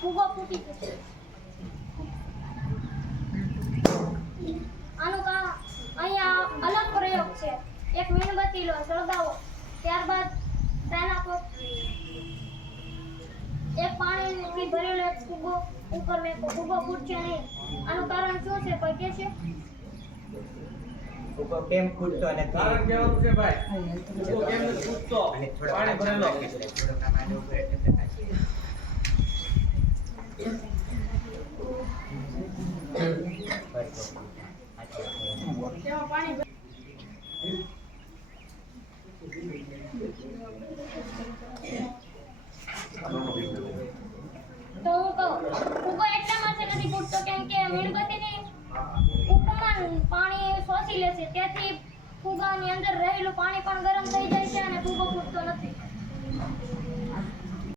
ફૂગો ફૂટી જશે. આનું અહીંયા અલગ પ્રયોગ છે. એક મીણબત્તી લો, સળગાવો, ત્યારબાદ તેના પર એક પાણીથી ભરેલો એક ફૂગો ઉપર મેકો. ફૂગો ફૂટશે નહીં. આનું કારણ શું છે? કોઈ કહે છે? ફૂગો કેમ ફૂટતો નથી? કારણ કહેવાનું છે ભાઈ. ફૂગો કેમ નથી ફૂટતો? પાણી ભરેલો. તો હું કહું, ફૂગો એટલા માટે નથી ફૂટતો કેમ કે મીણબત્તીની ઉપમાન પાણી શોષી લેશે, તેથી ફૂગાની અંદર રહેલું પાણી પણ ગરમ થઈ જાય છે અને ફૂગો ફૂટતો નથી.